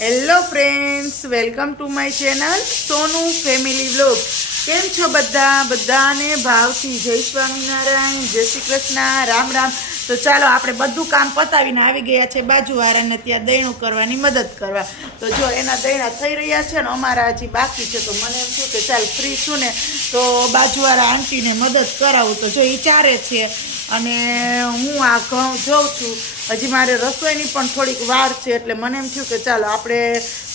Hello friends welcome to my channel Sonu family vlog કેમ છો બધા? બધાને ભાવથી જય સ્વામિનારાયણ, જય શ્રી કૃષ્ણ, રામ રામ. તો ચાલો આપણે બધું કામ પતાવીને આવી ગયા છે બાજુવાળાને ત્યાં દૈણું કરવાની મદદ કરવા. તો જો એના દૈણા થઈ રહ્યા છે ને અમારા હજી બાકી છે, તો મને એમ થયું કે ચાલ ફ્રી છું ને, તો બાજુવાળા આંટીને મદદ કરાવું. તો જો એ ચારે છે અને હું આ ઘઉં જોઉં છું. હજી મારે રસોઈની પણ થોડીક વાર છે એટલે મને એમ થયું કે ચાલો આપણે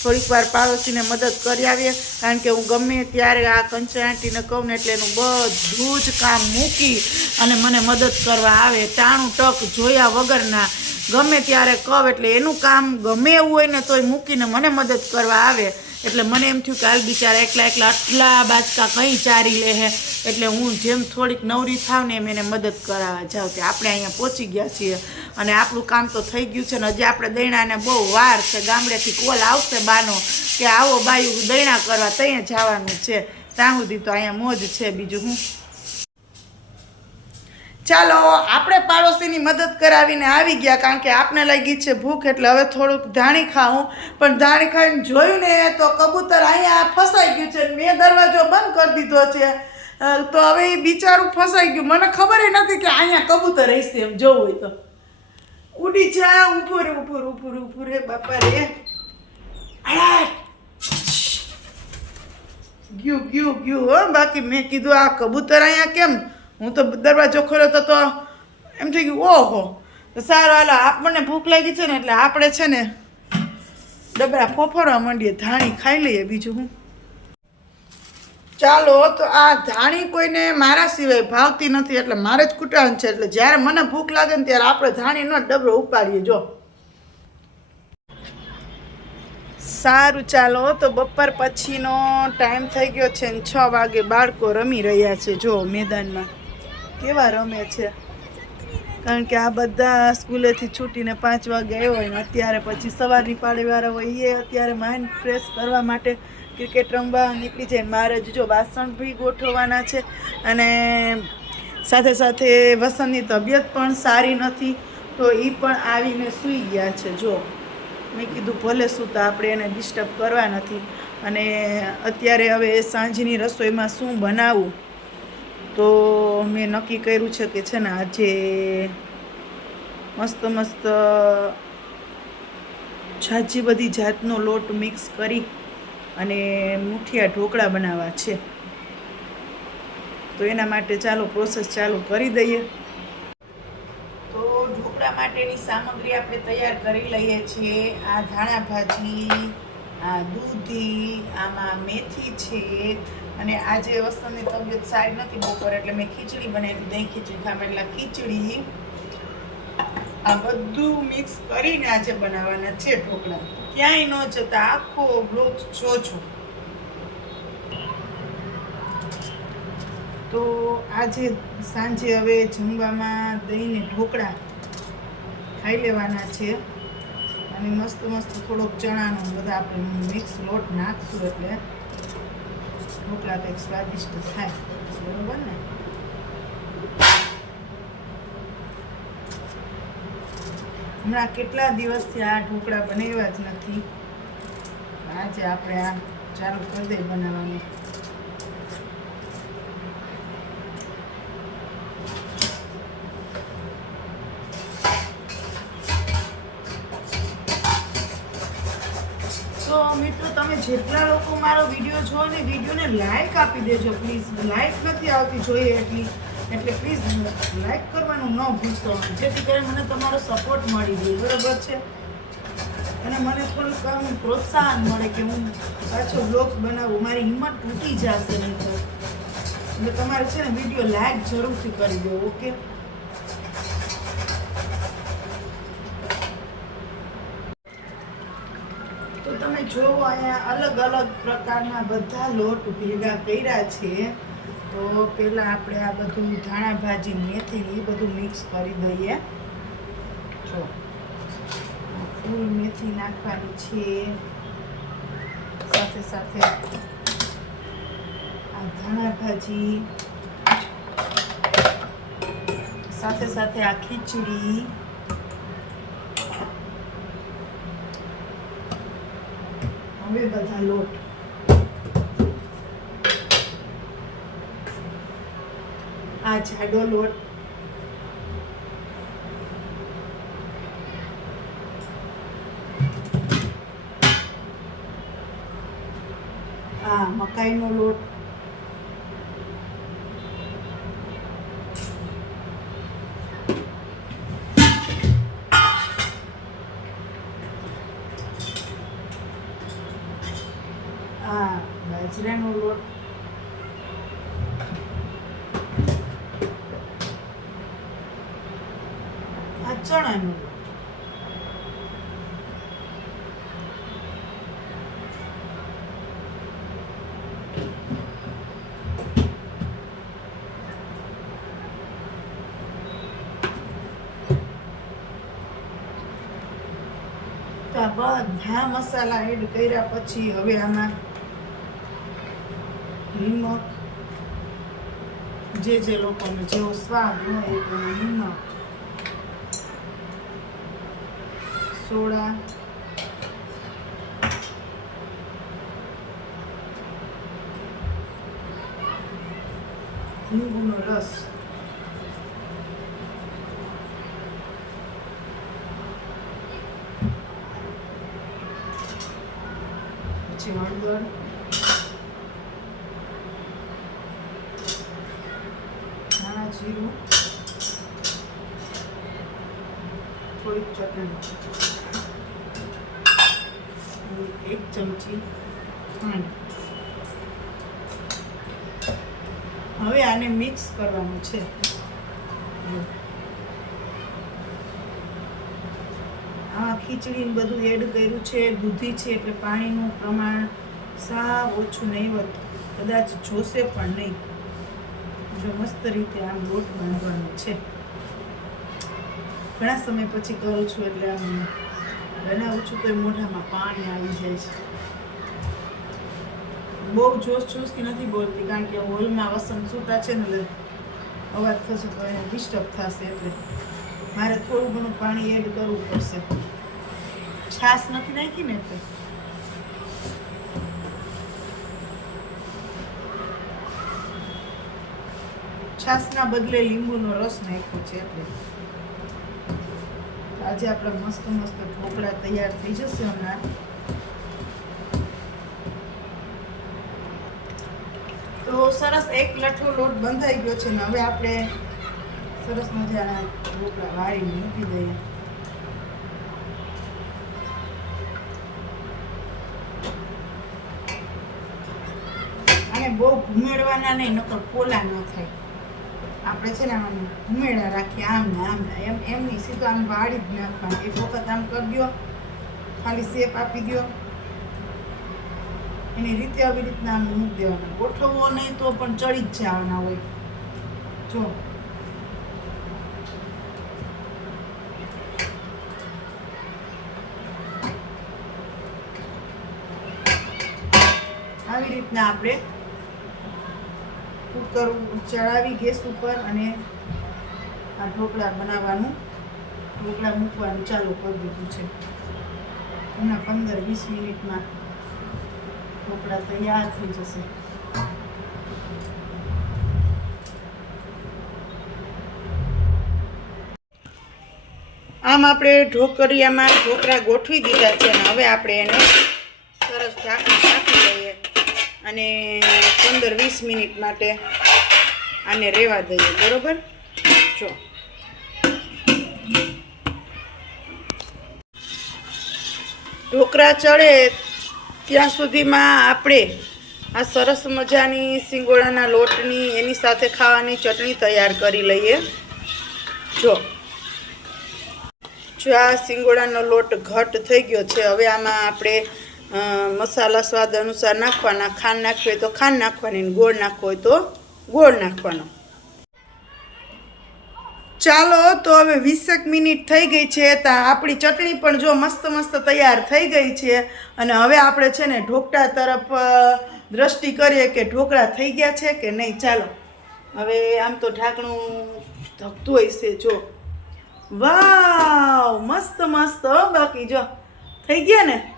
થોડીક વાર પાડોશીને મદદ કરી આવીએ. કારણ કે હું ગમે ત્યારે આ કંચા આંટીને કહું ને એટલે એનું બધું જ કામ મૂકી અને મને મદદ કરવા આવે. ટાણું ટક જોયા વગરના ગમે ત્યારે કહું એટલે એનું કામ ગમે એવું હોય ને તોય મૂકીને મને મદદ કરવા આવે. એટલે મને એમ થયું કે હાલ બિચારા એકલા એકલા આટલા બાચકા કંઈ ચારી લે હે. એટલે હું જેમ થોડીક નવરી થાવ ને એમ એને મદદ કરાવવા જાઉં કે આપણે અહીંયા પહોંચી ગયા છીએ અને આપણું કામ તો થઈ ગયું છે ને હજી આપણે દૈણાને બહુ વાર છે. ગામડેથી કોલ આવશે બાનો કે આવો બાયું દૈણા કરવા ત્યાં જવાનું છે. ત્યાં સુધી તો અહીંયા મોજ છે બીજું હું? ચાલો, આપણે પાડોશીની મદદ કરાવીને આવી ગયા, કારણ કે આપને લાગી છે ભૂખ, એટલે હવે થોડુંક ધાણી ખાવું પણ ધાણી ખાઈને જોયું ને, તો કબૂતર અહીંયા ફસાઈ ગયું છે મેં દરવાજો બંધ કરી દીધો છે. તો હવે એ બિચારું ફસાઈ ગયું. મને ખબર નથી કે અહીંયા કબૂતર હશે એમ જોવું હોય તો. ઉડી જા ઉપર ઉપર ઉપર ઉપર રે બાપા રે! ગયું ગયું ગયું, હો. બાકી મેં કીધું, આ કબૂતર અહીંયા કેમ હું તો દરવાજો ખોલ્યો તો તો એમ થઈ ગયું, ઓહો. તો સારું, હાલો, આપણને ભૂખ લાગી છે ને એટલે આપણે છે ને ડબરા ફોફરવા માંડીએ, ધાણી ખાઈ લઈએ બીજું હું. ચાલો, તો આ ધાણી કોઈને મારા સિવાય ભાવતી નથી, એટલે મારે જ કૂટાણ છે, એટલે જ્યારે મને ભૂખ લાગે ને ત્યારે આપણે ધાણીનો ડબરો ઉપાડીએ, જો. સારું, ચાલો, તો બપોર પછીનો ટાઈમ થઈ ગયો છે ને છ વાગે બાળકો રમી રહ્યા છે, જો, મેદાનમાં. કેવા રમે છે? કારણ કે આ બધા સ્કૂલેથી છૂટીને પાંચ વાગે આવ્યો હોય ને અત્યારે પછી સવારની પાડેવાળા હોય એ અત્યારે માઇન્ડ ફ્રેશ કરવા માટે ક્રિકેટ રમવા નીકળી જાય મારે જ વાસણ બી ગોઠવવાના છે અને સાથે સાથે વસંતની તબિયત પણ સારી નથી, તો એ પણ આવીને સૂઈ ગયા છે. જો, મેં કીધું ભલે સૂતા આપણે એને ડિસ્ટર્બ કરવા નથી. અને અત્યારે હવે સાંજની રસોઈમાં શું બનાવવું તો મેં નક્કી કર્યું છે કે છે ને આજે મસ્ત મસ્ત ઝાજી બધી જાતનો લોટ મિક્સ કરી અને મુઠિયા ઢોકળા બનાવવા છે. તો એના માટે ચાલો પ્રોસેસ ચાલુ કરી દઈએ. તો ઢોકળા માટેની સામગ્રી આપણે તૈયાર કરી લઈએ છીએ. આ ધાણા ભાજી, આ દૂધી, આમાં મેથી છે અને આજે વસ્તુની તબિયત સારી નથી બપોર, એટલે મેં ખીચડી બનાવી દહીં ખીચડી ખામેલા ખીચડી, આ બધું મિક્સ કરીને આજે બનાવવાના છે ઢોકળા. ક્યાંય ન જતા આખો બ્લોક જોજો. તો આજે સાંજે હવે જમવામાં દહીંને ઢોકળા ખાઈ લેવાના છે. અને મસ્ત મસ્ત થોડોક ચણાનો બધા આપણે મિક્સ લોટ નાખશું એટલે ઢોકળા કંઈક સ્વાદિષ્ટ થાય. બરોબર ને? હમણાં કેટલા દિવસથી આ ઢોકળા બનાવ્યા જ નથી. આજે આપણે આ ચાલુ કરી દઈએ બનાવવાનું. જેટલા લોકો મારો વીડિયો જુઓ ને, વિડીયોને લાઈક આપી દેજો. પ્લીઝ લાઈક નથી આવતી, જોઈએ એટલી. એટલે પ્લીઝ લાઈક કરવાનું ન ભૂલશો. જેથી કરીને મને તમારો સપોર્ટ મળી જાય બરાબર છે? અને મને થોડુંક આમ પ્રોત્સાહન મળે કે હું પાછો બ્લોગ બનાવું. મારી હિંમત તૂટી જશે નહીં તો. એટલે તમારે છે ને વીડિયો લાઈક જરૂરથી કરી દો ઓકે તમે જો અહીંયા અલગ અલગ પ્રકારના બધા લોટ ભેગા કર્યા છે, તો પહેલાં આપણે આ બધું ધાણા ભાજી મેથી એ બધું મિક્સ કરી દઈએ. જો, ફૂલ મેથી નાખવાની છે. સાથે સાથે આ ધાણા ભાજી, સાથે સાથે આ ખીચડી હવે બધા લોટ. આ જાડો લોટ. આ મકાઈનો લોટ. આ બાજરાનો લોટ. આ ચણાનો લોટ. બધા મસાલા એડ કર્યા પછી હવે આમાં નિમક જે જે લોકોને જેવો સ્વાદ હોય એ પ્રમાણે નિમક સોડા લીંબુનો રસ પછી હળદર ધાણા જીરું થોડીક ચટણી. એક ચમચી ખાંડ. હવે આને મિક્સ કરવાનું છે. આ ખીચડી ને બધું એડ કર્યું છે, દૂધી છે, એટલે પાણીનું પ્રમાણ સાવ ઓછું નહીં વધતું કદાચ જોશે પણ નહીં. જો મસ્ત રીતે આમ લોટ બાંધવાનો છે. ઘણા સમય પછી કરું છું એટલે આમ બનાવું છું તો મોઢામાં પાણી આવી જાય છે. બહુ જોશ જોશથી નથી બોલતી, કારણ કે હોલમાં વસંત સૂતા છે ને એટલે અવાજ થશે તો એને ડિસ્ટર્બ થશે એટલે મારે થોડું ઘણું પાણી એડ કરવું પડશે. છાશ નથી નાખી ને એટલે? છાશના બદલે લીંબુનો રસ નાખ્યો છે એટલે. આજે આપણા મસ્ત મસ્ત ઢોકળા તૈયાર થઈ જશે હમણાં. તો સરસ એક લઠ્ઠો લોટ બંધાઈ ગયો છે ને હવે આપણે સરસ મજાના ઢોકળા વાળીને મૂકી દઈએ. અને બહુ ઘૂમેડવાના નહીં, નકર પોલા ન થાય. આપણે છે ને આમ ઉમેળા રાખીએ, આમ ને આમ ને, એમ, એમની સીધો આમ વાળી જ નાખવાની. એક વખત આમ કરી દો ખાલી શેપ આપી દો એની રીતે આવી રીતના આમ મૂકી દેવાના. ગોઠવવો નહીં તો પણ ચડી જ જવાના હોય. જો. આવી રીતના આપણે કુકર ચડાવી ગેસ ઉપર અને આ ઢોકળા બનાવવાનું. ઢોકળા મૂકવાનું ચાલુ કરી દીધું છે. એના પંદર વીસ મિનિટમાં ઢોકળા તૈયાર થઈ જશે. આમ આપણે ઢોકરિયામાં ઢોકળા ગોઠવી દીધા છે અને હવે આપણે એને સરસ ઢાંકી ઢાંકી અને પંદર વીસ મિનિટ માટે આને રહેવા દઈએ, બરાબર? જો. ઢોકળા ચડે ત્યાં સુધીમાં આપણે આ સરસ મજાની સિંગોડાના લોટની, એની સાથે ખાવાની ચટણી તૈયાર કરી લઈએ. જો. જો આ સિંગોડાનો લોટ ઘટ થઈ ગયો છે, હવે આમાં આપણે મસાલા સ્વાદ અનુસાર નાખવાના, ખાંડ નાખવી હોય તો ખાંડ નાખવાની ગોળ નાખવો હોય તો ગોળ નાખવાનો. ચાલો, તો હવે વીસેક મિનિટ થઈ ગઈ છે તો આપણી ચટણી પણ જો મસ્ત મસ્ત તૈયાર થઈ ગઈ છે અને હવે આપણે છે ને ઢોકળા તરફ દ્રષ્ટિ કરીએ કે ઢોકળા થઈ ગયા છે કે નહીં. ચાલો, હવે આમ તો ઢાંકણું ધકતું હશે જો. વાવ, મસ્ત મસ્ત બાકી જો. થઈ ગયા ને?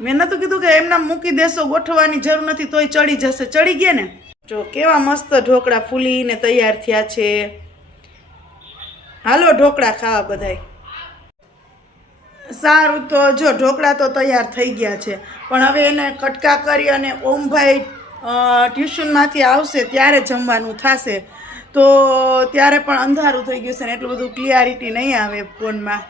મેં નતું કીધું કે એમના મૂકી દેશો, ગોઠવવાની જરૂર નથી, તોય ચડી જશે. ચડી ગયા ને? જો કેવા મસ્ત ઢોકળા ફૂલીને તૈયાર થયા છે. હાલો ઢોકળા ખાવા બધાય. સારું તો જો, ઢોકળા તો તૈયાર થઈ ગયા છે. પણ હવે એને કટકા કરી અને ઓમભાઈ ટ્યુશનમાંથી આવશે, ત્યારે જમવાનું થશે. તો ત્યારે પણ અંધારું થઈ ગયું છે ને, એટલું બધું ક્લિયારિટી નહીં આવે ફોનમાં.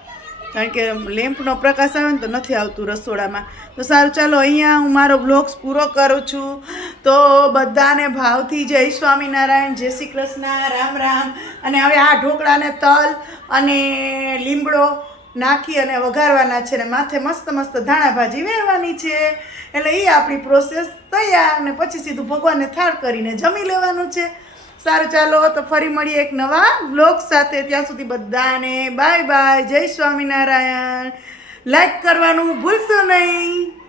કારણ કે લેમ્પનો પ્રકાશ આવે ને તો નથી આવતું રસોડામાં. તો સારું, ચાલો અહીંયા હું મારો બ્લોગ્સ પૂરો કરું છું. તો બધાને ભાવથી જય સ્વામિનારાયણ, જય શ્રી કૃષ્ણ, રામ રામ. અને હવે આ ઢોકળાને તલ અને લીમડો નાખી અને વઘારવાના છે ને માથે મસ્ત મસ્ત ધાણા ભાજી વેરવાની છે. એટલે એ આપણી પ્રોસેસ તૈયાર અને પછી સીધું ભગવાનને થાળ કરીને જમી લેવાનું છે. સારું, ચાલો તો ફરી મળીએ એક નવા વ્લોગ સાથે. ત્યાં સુધી બધાને બાય બાય. જય સ્વામિનારાયણ. લાઈક કરવાનું ભૂલશો નહીં.